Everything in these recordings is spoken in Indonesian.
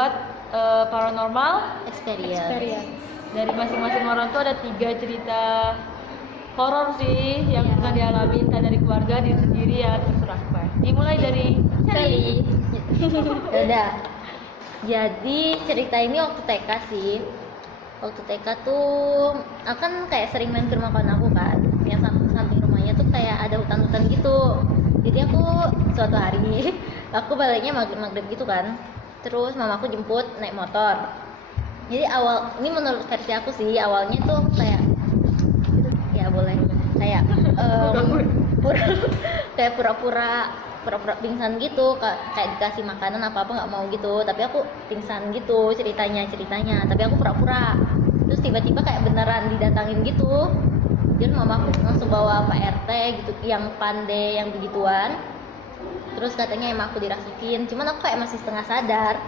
buat paranormal experience. Dari masing-masing orang tuh ada 3 cerita horor sih yang pernah dialami, entah dari keluarga, diri sendiri ya terserah. Dimulai dari Sally. Udah. Jadi cerita ini waktu TK sih. Waktu TK tuh aku kan kayak sering main ke rumah kawan aku kan. Yang samping rumahnya tuh kayak ada hutan-hutan gitu. Jadi aku suatu hari aku baliknya maghrib gitu kan. Terus mamaku jemput naik motor. Jadi ini menurut versi aku sih, awalnya tuh kayak ya boleh kayak kayak pura-pura pingsan gitu, kayak dikasih makanan apa nggak mau gitu, tapi aku pingsan gitu ceritanya, tapi aku pura-pura. Terus tiba-tiba kayak beneran didatangin gitu. Dan mamaku langsung bawa Pak RT gitu yang pandai yang begituan. Terus katanya emang aku dirasukin, cuman aku kayak masih setengah sadar.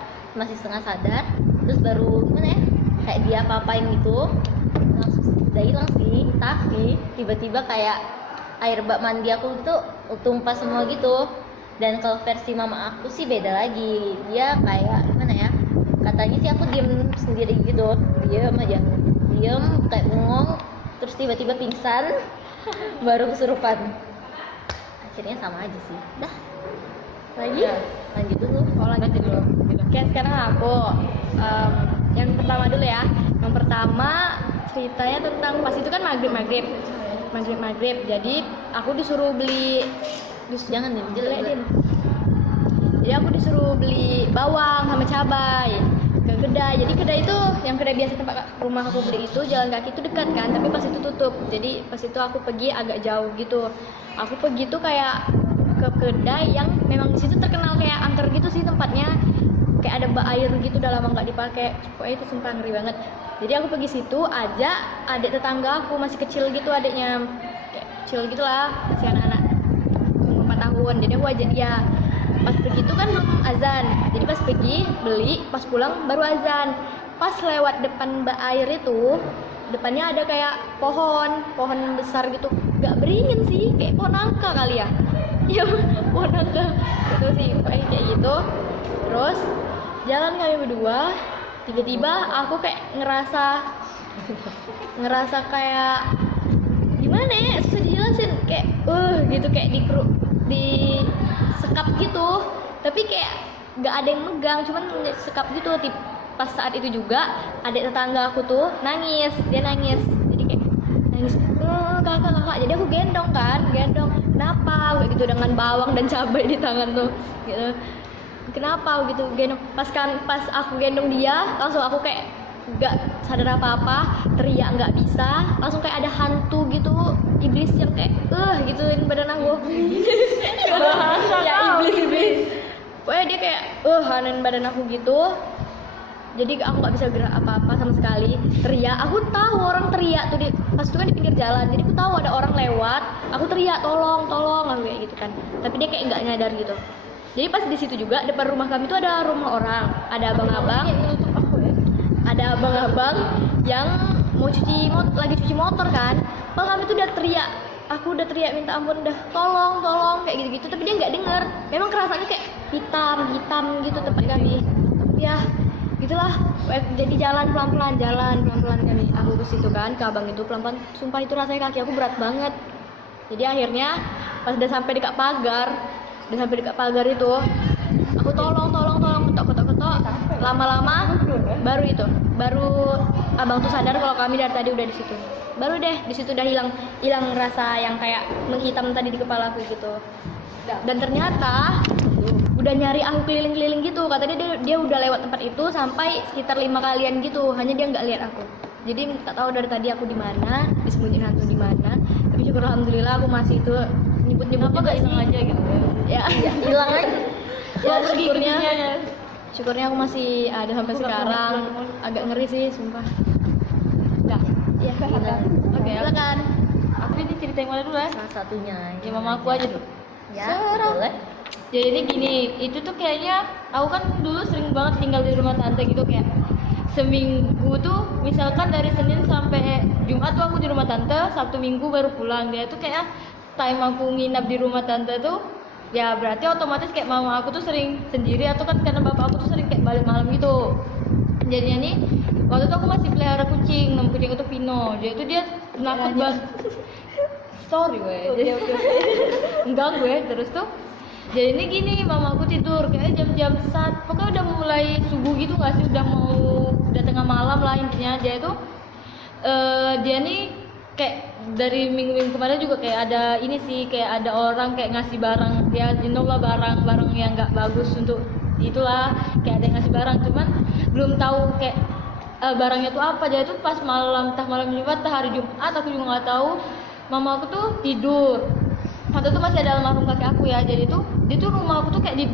Terus baru gimana ya, kayak dia apa-apain gitu, langsung udah hilang sih. Tapi tiba-tiba kayak air bak mandi aku tuh tumpah semua gitu. Dan kalau versi mama aku sih beda lagi, dia kayak gimana ya, katanya sih aku diem sendiri gitu, diem kayak bengong, terus tiba-tiba pingsan baru kesurupan. Akhirnya sama aja sih. Dah lagi lanjut dulu. Lanjut dulu gitu. Oke, sekarang aku yang pertama dulu ya. Yang pertama ceritanya tentang pas itu kan maghrib. Jadi aku disuruh beli Jangan dijelekin. Jadi aku disuruh beli bawang sama cabai ke kedai. Jadi kedai itu yang kedai biasa tempat rumah aku beli itu jalan kaki itu dekat kan, tapi pas itu tutup. Jadi pas itu aku pergi agak jauh gitu. Aku pergi tuh kayak ke kedai yang memang di situ terkenal kayak angker gitu sih tempatnya, kayak ada bak air gitu udah lama nggak dipakai. Pokoknya itu sumpah ngeri banget. Jadi aku pergi situ aja, adik tetangga aku masih kecil gitu, adiknya kayak kecil gitulah, masih anak-anak 4 tahun. Jadi aku ajak dia. Pas pergi itu kan belum azan, jadi pas pergi beli, pas pulang baru azan. Pas lewat depan bak air itu, depannya ada kayak pohon besar gitu, gak beringin sih, kayak pohon nangka kali ya. Iya, pohon nangka itu sih, kayak gitu. Terus jalan kami berdua, tiba-tiba aku kayak ngerasa kayak gimana ya, susah dijelasin, kayak gitu, kayak di sekap gitu, tapi kayak nggak ada yang megang, cuman sekap gitu. Pas saat itu juga adik tetangga aku tuh nangis, jadi kayak nangis, kakak, jadi aku gendong, kenapa kayak gitu dengan bawang dan cabai di tangan tuh gitu, kenapa gitu gendong. Pas aku gendong dia, langsung aku kayak nggak sadar apa-apa, teriak nggak bisa, langsung kayak ada hantu gitu, iblis yang kayak gituin badan aku. Ya iblis. Pokoknya dia kayak hanin badan aku gitu. Jadi aku nggak bisa gerak apa-apa sama sekali. Teriak, aku tahu orang teriak tuh pas itu kan di pinggir jalan. Jadi aku tahu ada orang lewat, aku teriak tolong, aku kayak gitu kan. Tapi dia kayak nggak nyadar gitu. Jadi pas di situ juga depan rumah kami tuh ada rumah orang, ada abang-abang yang lagi cuci motor kan. Pas kami tuh aku udah teriak minta ampun, udah tolong kayak gitu-gitu, tapi dia nggak dengar. Memang kerasannya kayak hitam gitu tempat kami. Ya gitulah. Jadi jalan pelan-pelan kami. Aku ke situ kan, ke abang itu pelan-pelan. Sumpah itu rasanya kaki aku berat banget. Jadi akhirnya pas udah sampai dekat pagar itu, aku tolong ketok. Lama-lama baru abang tuh sadar kalau kami dari tadi udah di situ. Baru deh di situ udah hilang rasa yang kayak menghitam tadi di kepala aku gitu. Dan ternyata udah nyari aku keliling-keliling gitu. Katanya dia udah lewat tempat itu sampai sekitar 5 kalian gitu. Hanya dia nggak lihat aku. Jadi tak tahu dari tadi aku di mana, disembunyiin hantu di mana. Tapi syukur alhamdulillah aku masih itu nyebut-nyebut juga hilang aja gitu. Ya hilang aja. Ya syukurnya aku masih ada sampai Aku sekarang. Agak ngeri sih sumpah. Ya Oke, silakan. aku ini cerita yang mana dulu ya? Salah satunya Ya mama aku aja dulu. ya boleh. Jadi gini, itu tuh kayaknya aku kan dulu sering banget tinggal di rumah tante gitu, kayak seminggu tuh misalkan dari Senin sampai Jumat tuh aku di rumah tante, Sabtu Minggu baru pulang. Dia tuh kayak time aku nginap di rumah tante tuh ya berarti otomatis kayak mama aku tuh sering sendiri, atau kan karena bapak aku tuh sering kayak balik malam gitu. Jadinya nih waktu itu aku masih pelihara kucing, nama kucing itu Vino. Dia itu dia penakut banget. Sorry weh. Enggak gue terus tuh. Jadi ini gini, mama aku tidur kayak jam-jam saat pokoknya udah mulai subuh gitu nggak sih, udah tengah malam lah intinya. Dia itu dia nih kayak dari minggu-minggu kemarin juga kayak ada ini sih, kayak ada orang kayak ngasih barang, dia jenuh lah barang yang nggak bagus untuk itulah, kayak ada yang ngasih barang, cuman belum tahu kayak barangnya tuh apa. Jadi tuh pas malam Jumat, hari Jumat aku juga nggak tahu, mama aku tuh tidur. Waktu itu masih ada almarhum kakek aku ya, jadi tuh dia tuh rumah aku tuh kayak di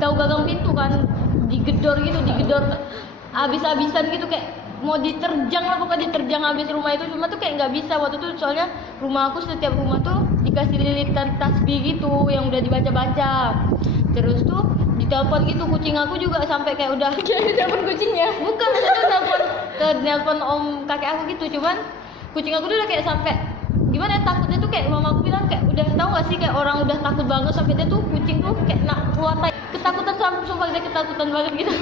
tahu gagang pintu kan, digedor abis-abisan gitu, kayak mau diterjang lah, pokoknya diterjang habis rumah itu. Cuma tuh kayak nggak bisa waktu itu, soalnya rumah aku setiap rumah tuh dikasih lilitan tasbih gitu yang udah dibaca-baca. Terus tuh ditelepon gitu, kucing aku juga sampai kayak udah telepon kucingnya, bukan nelpon om kakek aku gitu. Cuman kucing aku tuh udah kayak sampai gimana ya, takutnya tuh kayak mama aku bilang kayak udah tahu gak sih, kayak orang udah takut banget sampai dia tuh kucing tuh kayak nak keluar ketakutan, sumpah dia ketakutan banget gitu.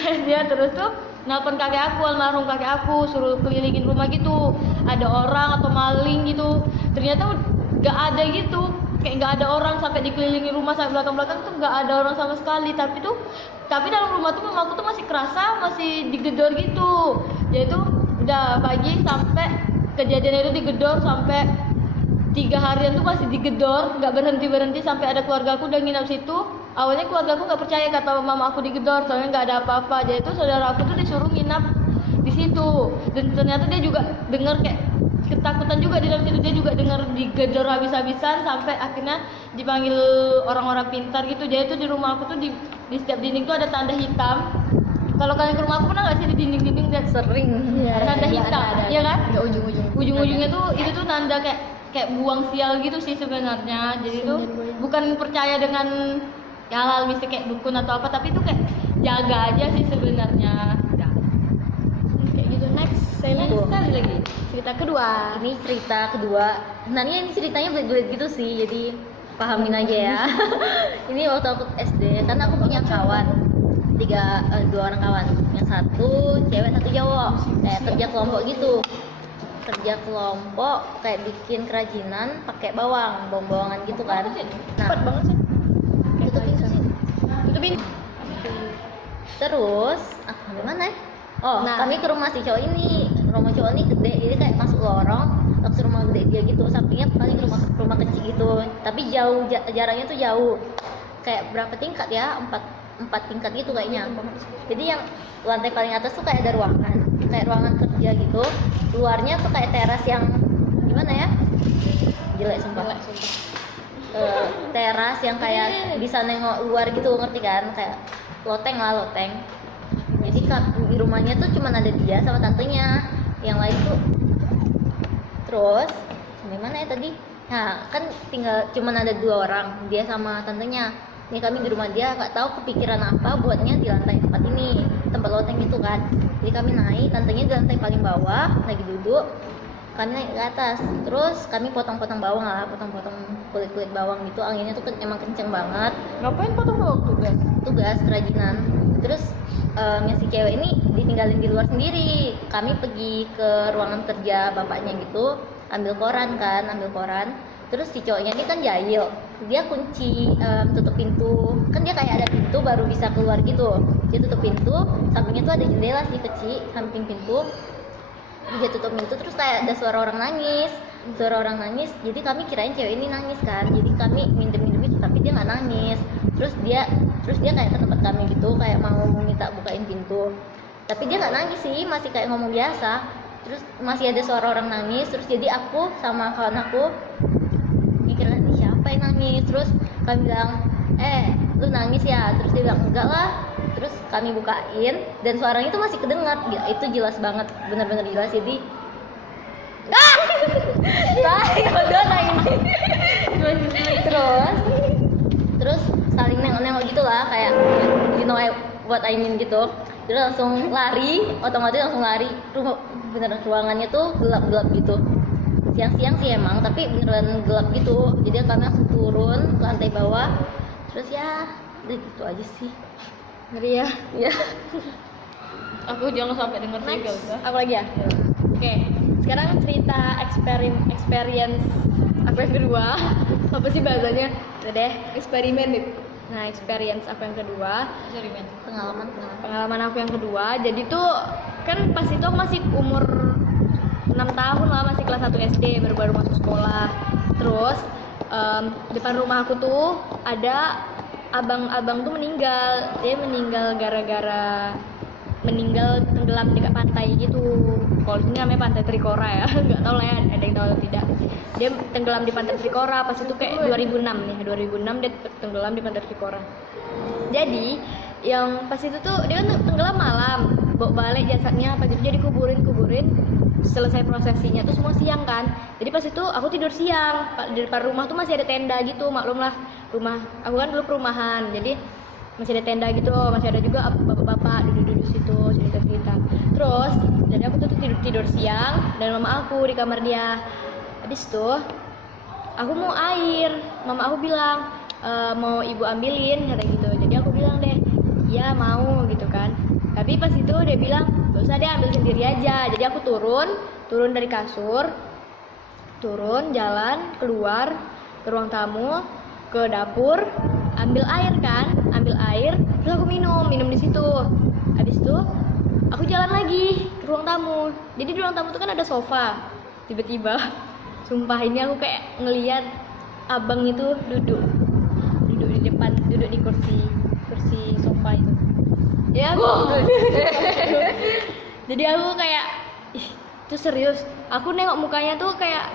Kayak dia terus tuh nelpon kakek aku, almarhum kakek aku, suruh kelilingin rumah gitu, ada orang atau maling gitu. Ternyata nggak ada gitu, kayak nggak ada orang, sampai dikelilingi rumah sampai belakang tuh nggak ada orang sama sekali. Tapi dalam rumah tuh mama aku tuh masih kerasa, masih digedor gitu. Yaitu udah pagi sampai kejadian itu digedor sampai 3 harian tuh masih digedor, nggak berhenti sampai ada keluarga aku udah nginap situ. Awalnya keluarga aku nggak percaya kata mama aku digedor, soalnya nggak ada apa-apa. Jadi itu saudara aku tuh disuruh nginap di situ, dan ternyata dia juga dengar kayak ketakutan juga di dalam situ. Dia juga dengar digedor habis-habisan sampai akhirnya dipanggil orang-orang pintar gitu. Jadi itu di rumah aku tuh di setiap dinding tuh ada tanda hitam. Kalau kalian ke rumah aku pernah nggak sih di dinding-dinding dan Sering. tanda hitam, iya kan? Ya, Ujung-ujungnya tuh itu tuh tanda kayak buang sial gitu sih sebenarnya. Jadi itu bukan percaya dengan hal-hal mistik kayak dukun atau apa, tapi itu kayak jaga aja sih sebenarnya. Kayak gitu. Next, saya Tuh. sekali lagi cerita kedua. Ini cerita kedua. Sebenarnya ini ceritanya belit-belit gitu sih, jadi pahamin aja ya. Ini waktu aku SD, karena aku punya kawan. 2 orang kawan, yang satu cewek satu cowok, kayak kerja kelompok gitu. Kerja kelompok kayak bikin kerajinan pakai bawang-bawangan gitu kan. Nah, Cepet banget sih. tutup pintu sih. Tutupin. Terus sampai mana ya? Oh, Nah. kami ke rumah si cowok ini. Rumah cowok ini gede, jadi kayak masuk lorong, langsung rumah gede dia gitu. Sampingnya paling rumah kecil gitu. Tapi jauh, jaraknya tuh jauh. Kayak berapa tingkat ya? 4 tingkat gitu kayaknya. Jadi yang lantai paling atas tuh kayak ada ruangan, kayak ruangan kerja gitu. Luarnya tuh kayak teras yang gimana ya? Jelek sumpah. Teras yang kayak bisa nengok luar gitu, ngerti kan? Kayak loteng. Jadi di rumahnya tuh cuma ada dia sama tantenya, yang lain tuh. Terus sampai mana ya tadi? Nah, kan tinggal cuma ada 2 orang, dia sama tantenya. Ini kami di rumah dia, nggak tahu kepikiran apa buatnya di lantai 4 ini, tempat loteng gitu kan. Jadi kami naik, tantenya di lantai paling bawah lagi duduk, kami naik ke atas. Terus kami potong-potong bawang lah, potong-potong kulit-kulit bawang gitu. Anginnya tuh emang kenceng banget. Ngapain potong bawang Tugas kerajinan. Terus yang si cewek ini ditinggalin di luar sendiri. Kami pergi ke ruangan kerja bapaknya gitu, ambil koran. Terus si cowoknya ini kan jahil, dia kunci tutup pintu. Kan dia kayak ada pintu baru bisa keluar gitu. Dia tutup pintu, sampingnya tuh ada jendela sih kecil samping pintu. Dia tutup pintu, terus kayak ada suara orang nangis. Jadi kami kirain cewek ini nangis kan. Jadi kami minjem itu, tapi dia nggak nangis. Terus dia kayak ke tempat kami gitu, kayak mau minta bukain pintu. Tapi dia nggak nangis sih, masih kayak ngomong biasa. Terus masih ada suara orang nangis. Terus jadi aku sama kawan aku mikirkan ini siapa yang nangis. Terus kami bilang, lu nangis ya? Terus dia bilang enggak lah. Terus kami bukain dan suaranya itu masih kedengar. Itu jelas banget, benar-benar jelas. Jadi terus saling nengok-nengok gitulah, kayak you know what I mean gitu. Terus langsung lari, otomatis langsung lari. Beneran ruangannya tuh gelap-gelap gitu. siang-siang sih emang, tapi beneran gelap gitu. Jadi kami langsung turun ke lantai bawah. Terus ya udah gitu aja sih. Ngeri ya. Ya. Aku jangan sampai denger sih, gak usah. Aku lagi ya. Oke, sekarang cerita experience aku yang kedua. Apa sih bahasanya? Udah deh, eksperimen nih. Nah, experience aku yang kedua, Sorry men. pengalaman aku yang kedua. Jadi tuh kan pas itu aku masih umur 6 tahun lah, masih kelas 1 SD, baru-baru masuk sekolah. Terus depan rumah aku tuh ada abang-abang tuh meninggal. Dia meninggal gara-gara tenggelam dekat pantai gitu. Kalau ini namanya Pantai Trikora ya, nggak tahu lah ya ada yang tahu atau tidak. Dia tenggelam di Pantai Trikora pas itu kayak 2006 nih, 2006 dia tenggelam di Pantai Trikora. Jadi yang pas itu tuh dia kan tenggelam malam, bawa balik jasadnya pagi itu jadi kuburin. Selesai prosesinya tuh semua siang kan. Jadi pas itu aku tidur siang, di depan rumah tuh masih ada tenda gitu, maklum lah rumah aku kan dulu perumahan, jadi masih ada tenda gitu, masih ada juga bapak-bapak duduk-duduk situ cerita-cerita. Terus jadi aku tuh tidur siang dan mama aku di kamar dia. Habis itu aku mau air, mama aku bilang mau ibu ambilin kata gitu. Jadi aku bilang deh iya mau gitu kan. Tapi pas itu dia bilang gak usah deh, ambil sendiri aja. Jadi aku turun dari kasur, turun jalan keluar ke ruang tamu, ke dapur, ambil air, terus aku minum di situ. Habis itu aku jalan lagi ke ruang tamu. Jadi di ruang tamu itu kan ada sofa. Tiba-tiba sumpah ini aku kayak ngeliat abang itu duduk di depan, duduk di kursi sofa itu. Ya jadi aku kayak ih, itu serius. Aku nengok mukanya tuh kayak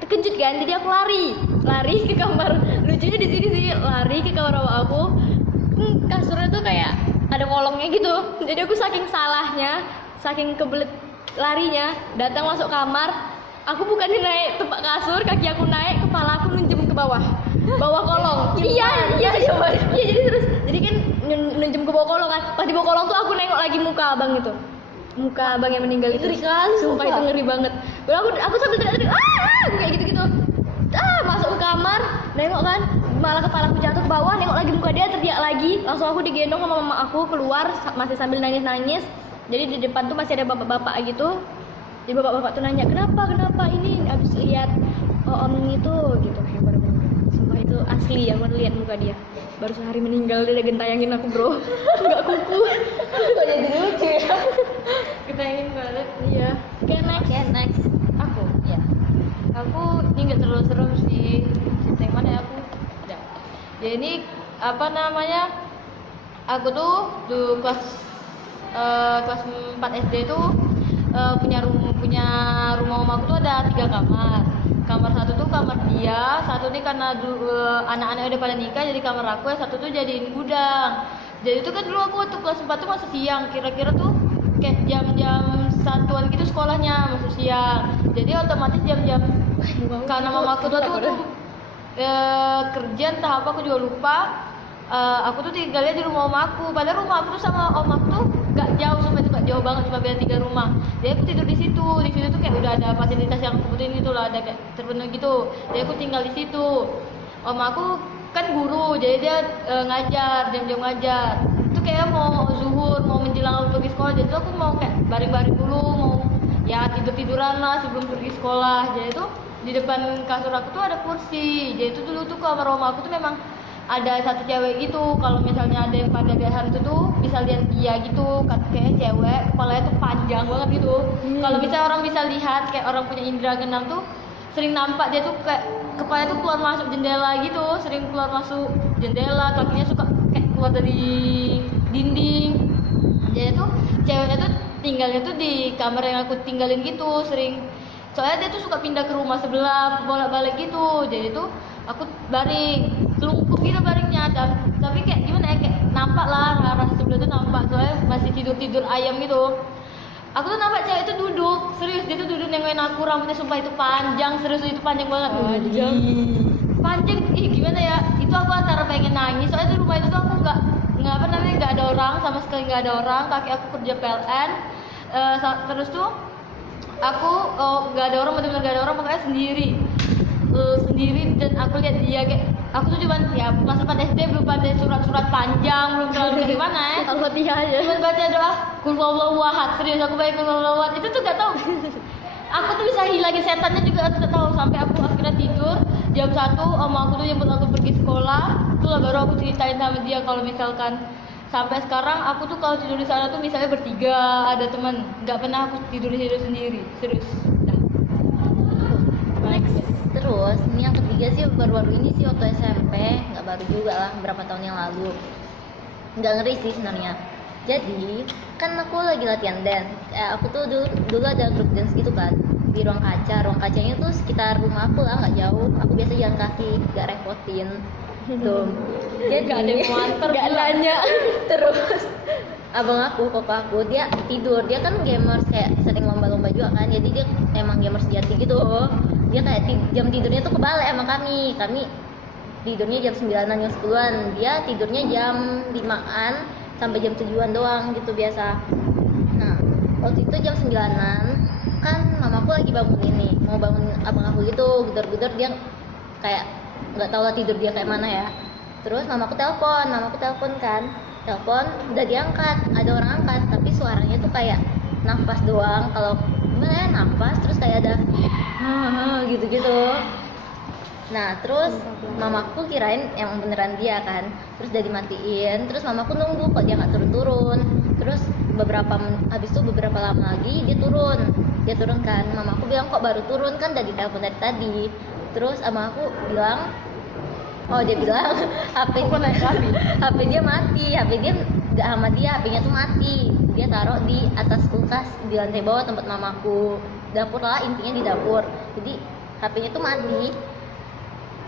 terkejut kan, jadi aku lari ke kamar. Lucunya di sini sih, lari ke kamar mama aku. Kasurnya tuh kayak ada kolongnya gitu. Jadi aku saking salahnya, saking kebelet larinya, datang masuk kamar. Aku bukannya naik tempat kasur, kaki aku naik, kepala aku nunjem ke bawah kolong. Iya, jadi terus jadi kan nunjem ke bawah kolong kan. Pas di bawah kolong tuh aku nengok lagi muka abang itu. Muka abang yang meninggal itu. Ngeri kan? Sumpah itu ngeri banget. Lalu aku sambil teriak, aku kayak gitu-gitu. Masuk ke kamar, nengok kan, malah kepala aku jatuh ke bawah, nengok lagi muka dia, teriak lagi. Langsung aku digendong sama mama aku keluar, masih sambil nangis-nangis. Jadi di depan tuh masih ada bapak-bapak gitu. Jadi bapak-bapak tuh nanya, kenapa ini abis lihat om itu gitu. Hebat banget. Sumpah itu asli, aku lihat muka dia. Baru sehari meninggal dia udah gentayangin aku bro. Nggak kuku. Kok jadi lucu ya? Ketayangin banget. Iya. Oke, next. Aku Ya. aku ini nggak terlalu serem sih. Cerita yang mana ya aku ada. Ya ini apa namanya, aku tuh dulu kelas 4 SD tuh punya rumah aku tuh ada 3 kamar. Kamar satu tuh kamar dia, satu nih karena anak-anak udah pada nikah, jadi kamar aku yang satu tuh jadiin gudang. Jadi tuh kan dulu aku waktu kelas 4 tuh masih siang, kira-kira tuh kayak jam-jam satuan gitu sekolahnya, masih siang. Jadi otomatis jam-jam karena mama aku tuh kerja entah apa aku juga lupa. Aku tuh tinggalnya di rumah om aku. Padahal rumah aku tuh sama om aku tuh gak jauh, sampai itu gak jauh banget, cuma beda 3 rumah. Jadi aku tidur di situ. Di situ tuh kayak udah ada fasilitas yang aku butuhin gitu lah, ada kayak terpenuhi gitu. Jadi aku tinggal di situ. Om aku kan guru, jadi dia ngajar, jam-jam ngajar. Itu kayak mau zuhur, mau menjelang aku pergi sekolah. Jadi tuh aku mau kayak baring-baring dulu, mau ya tidur-tiduran lah sebelum pergi sekolah. Jadi tuh di depan kasur aku tuh ada kursi. Jadi tuh dulu tuh kamar rumah aku tuh memang ada satu cewek gitu. Kalau misalnya ada yang pada biasa itu tuh bisa lihat dia gitu, kayak cewek, kepalanya tuh panjang banget gitu. Kalau misalnya orang bisa lihat kayak orang punya indera keenam tuh sering nampak dia tuh kayak kepalanya tuh keluar masuk jendela gitu, sering keluar masuk jendela, kakinya suka kayak keluar dari dinding. Jadi tuh ceweknya tuh tinggalnya tuh di kamar yang aku tinggalin gitu, sering. Soalnya dia tuh suka pindah ke rumah sebelah, bolak-balik gitu. Jadi tuh aku baring telungkup gitu baringnya, tapi kayak gimana ya, kayak nampak lah arah sebelah tuh nampak, soalnya masih tidur ayam gitu. Aku tuh nampak cewek itu duduk, serius dia tuh duduk nengokin aku, rambutnya sumpah itu panjang, serius itu panjang banget. Panjang, gimana ya, itu aku antara pengen nangis, soalnya di rumah itu tuh aku nggak ada orang, sama sekali nggak ada orang. Kakek aku kerja PLN, terus tuh aku nggak ada orang, benar-benar nggak ada orang, makanya sendiri. Sendiri, dan aku lihat dia kayak aku tuh cuman ya pas 4 SD belum ada surat-surat panjang, belum terlalu kayak gimana ya. Al-Fatihah aja. Cuman baca doa kul huwallahu ahad, serius aku baca kul huwallahu ahad itu tuh gak tahu. Aku tuh bisa hilangin setannya juga aku gak tahu, sampai aku akhirnya tidur jam 1, oma aku tuh jemput aku pergi sekolah. Itulah baru aku ceritain sama dia kalau misalkan sampai sekarang aku tuh kalau tidur di sana tuh misalnya bertiga, ada teman, nggak pernah aku tidur di situ sendiri, serius. Dah. Next. Terus ini yang ketiga sih baru-baru ini sih waktu SMP, nggak baru juga lah, berapa tahun yang lalu. Nggak ngeri sih sebenarnya. Jadi kan aku lagi latihan dance. Aku tuh dulu ada grup dance gitu kan di ruang kaca. Ruang kacanya tuh sekitar rumah aku lah, nggak jauh. Aku biasa jalan kaki, nggak repotin. Tuh. Jadi Nggak ada yang muanter, nggak nanya. Terus abang aku, koko aku, dia tidur. Dia kan gamers kayak sering lomba-lomba juga kan. Jadi dia emang gamers sejati gitu. Dia kayak jam tidurnya tuh kebalik sama kami tidurnya jam 9-an, jam 10-an, dia tidurnya jam 5-an sampai jam 7-an doang gitu biasa. Nah waktu itu jam 9-an kan mamaku lagi bangun ini, mau bangun abang aku gitu, gedor-gedor, dia kayak nggak tahu lah tidur dia kayak mana ya. Terus mamaku telepon kan, udah diangkat, ada orang angkat, tapi suaranya tuh kayak nafas doang. Kalau gimana ya, nafas terus kayak ada gitu-gitu. Nah terus mamaku kirain emang beneran dia kan, terus udah dimatiin. Terus mamaku nunggu kok dia nggak turun-turun. Terus habis itu beberapa lama lagi dia turun kan. Mamaku bilang kok baru turun, kan udah ditelepon dari tadi. Terus sama aku bilang, dia bilang HP dia mati, HP dia nggak sama dia, HP-nya tuh mati. Dia taruh di atas kulkas di lantai bawah tempat mamaku, dapur lah intinya, di dapur. Jadi HP-nya tuh mati,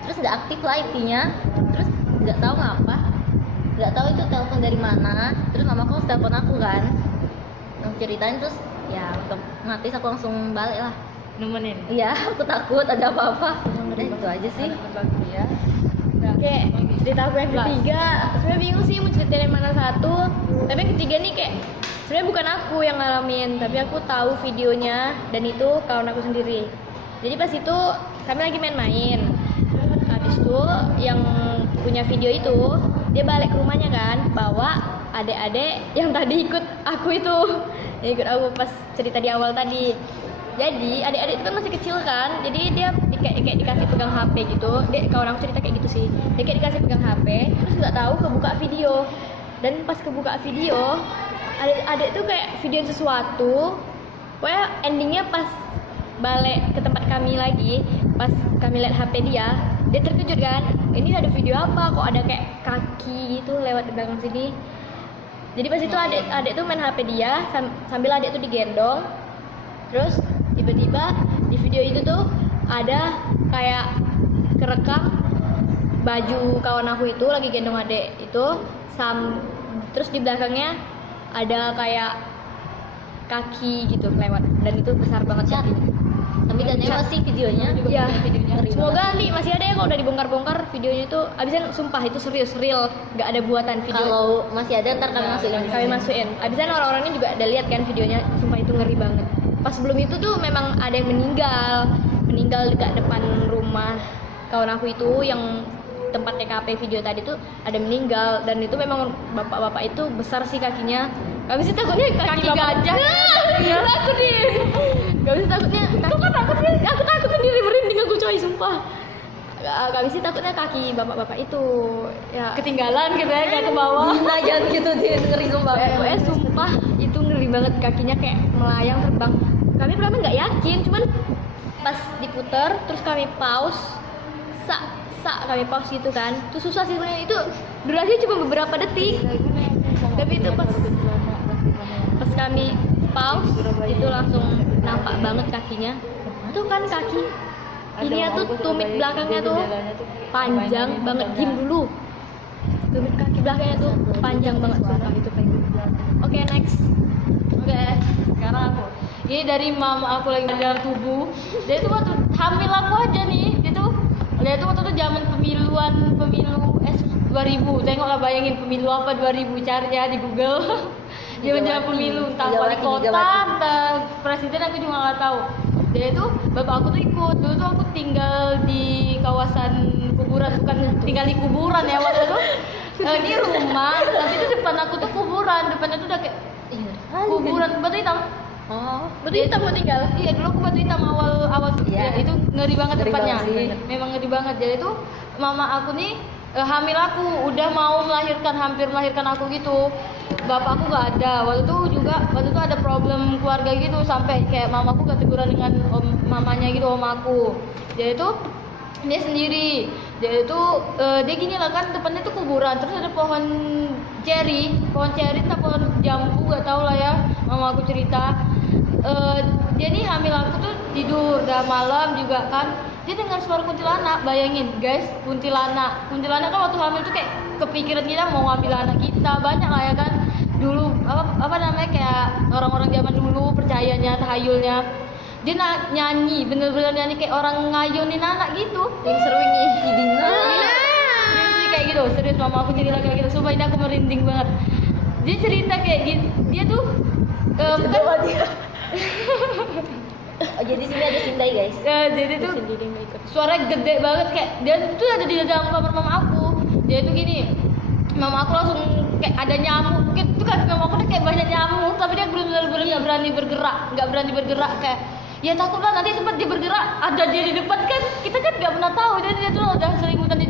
terus nggak aktif lah intinya. Terus nggak tahu ngapa, nggak tahu itu telepon dari mana. Terus mamaku harus telepon aku kan, ceritain. Terus ya otomatis aku langsung balik lah nemenin. Iya, aku takut ada apa-apa. Itu aja sih. Ya. Oke, cerita aku yang ketiga sebenarnya bingung sih mau ceritain yang mana satu. Tapi yang ketiga nih kayak sebenarnya bukan aku yang ngalamin, tapi aku tahu videonya dan itu kawan aku sendiri. Jadi pas itu kami lagi main-main. Habis itu yang punya video itu dia balik ke rumahnya kan, bawa adik-adik yang tadi ikut aku itu, yang ikut aku pas cerita di awal tadi. Jadi adik-adik itu kan masih kecil kan, jadi dia kayak dikasih pegang HP gitu. Kawan aku cerita kayak gitu sih, dia kayak dikasih pegang HP, terus nggak tahu kebuka video. Dan pas kebuka video, adik-adik tuh kayak videoin sesuatu. Pokoknya endingnya pas balik ke tempat kami lagi, pas kami lihat HP dia terkejut kan, ini ada video apa, kok ada kayak kaki gitu lewat di belakang sini. Jadi pas itu adik tuh main HP dia sambil adik tuh digendong. Terus tiba-tiba di video itu tuh ada kayak kerekam baju kawan aku itu lagi gendong adik itu, terus di belakangnya ada kayak kaki gitu lewat, dan itu besar banget ya. Tapi gak nyawa sih videonya. Ya, Ngeri semoga nanti masih ada ya kalau udah dibongkar-bongkar videonya itu. Abisan sumpah itu serius, real, nggak ada buatan video. Kalau masih ada ntar kami masukin. Kami masukin. Abisan orang-orangnya juga ada lihat kan videonya, sumpah itu ngeri banget. Pas sebelum itu tuh memang ada yang meninggal dekat depan rumah kawan aku itu, yang tempat TKP video tadi tuh ada meninggal, dan itu memang bapak-bapak itu besar sih kakinya. Gak bisa takutnya kaki gajah. Iya, takut nih. Gak bisa takutnya. Kok takut sih? Aku takut sendiri, merinding aku coy, sumpah. Gak bisa takutnya kaki bapak-bapak itu. Ya Ketinggalan gitu ya, kayak ke bawah. Nah jangan gitu, dia ngeri sumpah. Pokoknya sumpah itu ngeri banget, kakinya kayak melayang terbang. Kami pertama nggak yakin, cuman pas diputer terus kami pause, kami pause gitu kan. Itu susah sih sebenarnya, itu durasinya cuma beberapa detik. Tapi itu pas kami pause itu langsung nampak banget kakinya. Itu kan kaki ini tuh tumit belakangnya tuh panjang banget, gim dulu. Tumit kaki belakangnya tuh panjang banget, sumpah itu pengen. Oke, next. Oke, sekarang aku. Ini dari mama aku lagi di dalam tubuh. Dia itu waktu hamil aku aja nih. Dia tuh waktu itu zaman pemilu 2000. Tengoklah, bayangin pemilu apa 2000, cari ya di Google. Jaman-jaman pemilu, entah wali Megawati, kota, Megawati. entah presiden aku juga nggak tahu. Dia itu bapak aku tuh ikut. Dulu tuh aku tinggal di kawasan kuburan, bukan tinggal di kuburan ya waktu itu. Ini rumah, tapi itu depan aku tuh kuburan, depannya tuh udah kayak Iya. kuburan batu hitam. Oh, Berarti hitam mau tinggal. Iya dulu aku batu hitam awal Iya. ya, itu ngeri banget Ngeri tempatnya. banget sih. Memang ngeri banget. Jadi itu mama aku nih hamil aku, udah mau melahirkan, hampir melahirkan aku gitu. Bapak aku nggak ada. Waktu itu ada problem keluarga gitu sampai kayak mamaku gak teguran dengan mamanya gitu, om aku. Jadi itu dia sendiri. Jadi itu dia gini lah kan, depannya tuh kuburan, terus ada pohon ceri entah pohon jambu gak tau lah ya. Mama aku cerita dia nih hamil aku tuh tidur udah malam juga kan, dia dengar suara kuntilanak. Bayangin guys, kuntilanak kan waktu hamil tuh kayak kepikiran kita mau ngambil anak kita, banyak lah ya kan dulu apa namanya kayak orang-orang zaman dulu percayanya, tahayulnya. Dia nyanyi, bener-bener nyanyi kayak orang ngayunin anak gitu. Yang seru ini. Serius kayak gitu, serius mama aku cerita kayak gitu. Sumpah ini aku merinding banget. Dia cerita kayak gitu, dia tuh kan Oh, jadi sini ada Sindai guys. jadi tuh suaranya gede banget kayak dia tuh ada di dalam kamar mama aku. Dia tuh gini, mama aku langsung kayak ada nyamuk gitu kan, mama aku tuh kayak banyak nyamuk tapi dia bener-bener nggak berani bergerak kayak ya takut lah nanti sempat dia bergerak ada dia di depan kan, kita kan nggak pernah tahu. Jadi dia tuh udah selimutan di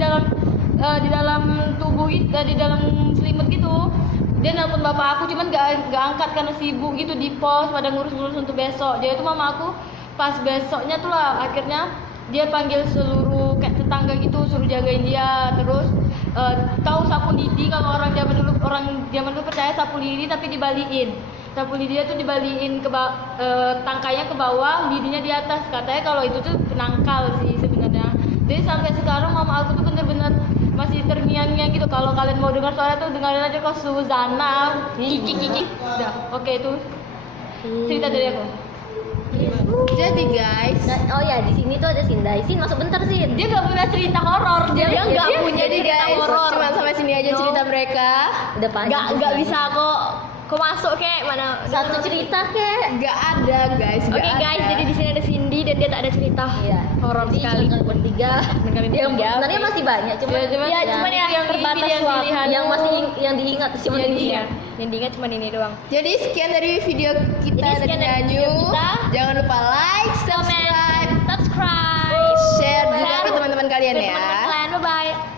dalam tubuh gitu, di dalam selimut gitu. Dia nelpon bapak aku cuman gak angkat karena sibuk gitu di pos pada ngurus-ngurus untuk besok. Jadi itu mama aku pas besoknya tuh lah akhirnya dia panggil seluruh kayak tetangga gitu suruh jagain dia. Terus tahu sapu lidi, kalau orang zaman dulu percaya sapu lidi tapi dibalikin. Sapu lidi tuh dibalikin tangkainya ke bawah, lidinya di atas. Katanya kalau itu tuh penangkal sih sebenarnya. Jadi sampai sekarang mama aku tuh bener-bener masih terngiang-ngiang gitu. Kalau kalian mau dengar suara tuh dengerin aja kok Suzana, Kiki. Udah, oke itu cerita dari aku. Jadi guys, Nah, oh ya di sini tuh ada Sindai. Sin masuk bentar Sin. Dia gak punya cerita horor. dia nggak dia punya nih cerita guys. horor. Cuma sampai sini aja cerita mereka. Udah panjang. Nggak bisa kok masuk kayak mana. Satu cerita kek. Nggak ada guys. Oke guys, jadi di sini ada Cindy dan dia tak ada cerita Iya. horor Jadi sekali. cuma kali bertiga. Yang Sebenarnya masih banyak, cuman cuman yang terbatas yang waktu. pilihan yang diingat cuma yang ini. diingat. Yang diingat cuma ini doang. Jadi sekian dari video kita Jadi dari sekian dari Nyanyu. video kita. Jangan lupa like, subscribe, Subscribe. share juga ke teman-teman kalian Ke ya. teman-teman kalian. Bye bye.